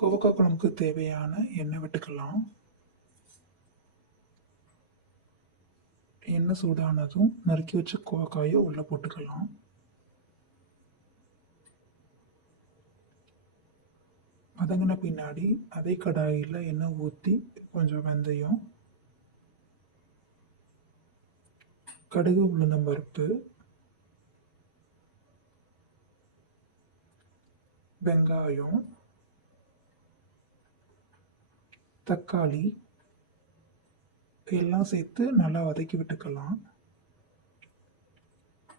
கோவக்காய் குழம்புக்கு தேவையான எண்ணெய் விட்டுக்கலாம். எண்ணெய் சூடானதும் நறுக்கி வச்ச கோவக்காயை உள்ளே போட்டுக்கலாம். வதங்கின பின்னாடி அதே கடாயில் எண்ணெய் ஊற்றி கொஞ்சம் வெந்தயம் கடுகு உளுந்தம் பருப்பு வெங்காயம் தக்காளி எல்லாம் சேர்த்து நல்லா வதக்கி விட்டுக்கலாம்.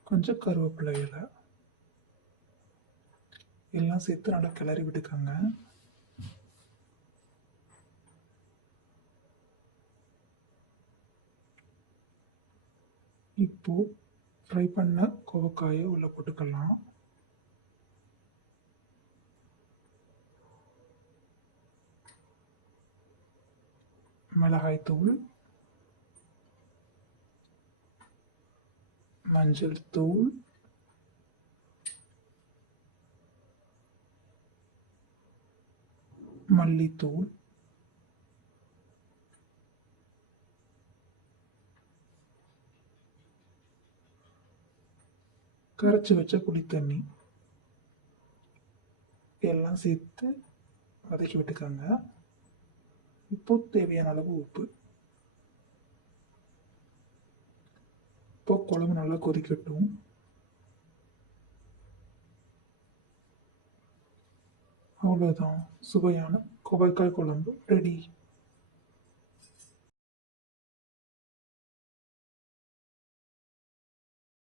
கொஞ்சம் கருவேப்பிலை இலை எல்லாம் சேர்த்து நல்லா கிளறி விட்டுக்கோங்க. இப்போ ஃப்ரை பண்ண கோவக்காயை உள்ளே போட்டுக்கலாம். மிளகாய் தூள் மஞ்சள் தூள் மல்லித்தூள் கரைச்சி வச்ச புளித்தண்ணி. எல்லாம் சேர்த்து வதக்கி விட்டுக்கோங்க. உப்பு தேவையான அளவு உப்பு. இப்போ குழம்பு நல்லா கொதிக்கட்டும். அவ்வளோதான் சுவையான கொபைக்காய் குழம்பு. ரெடி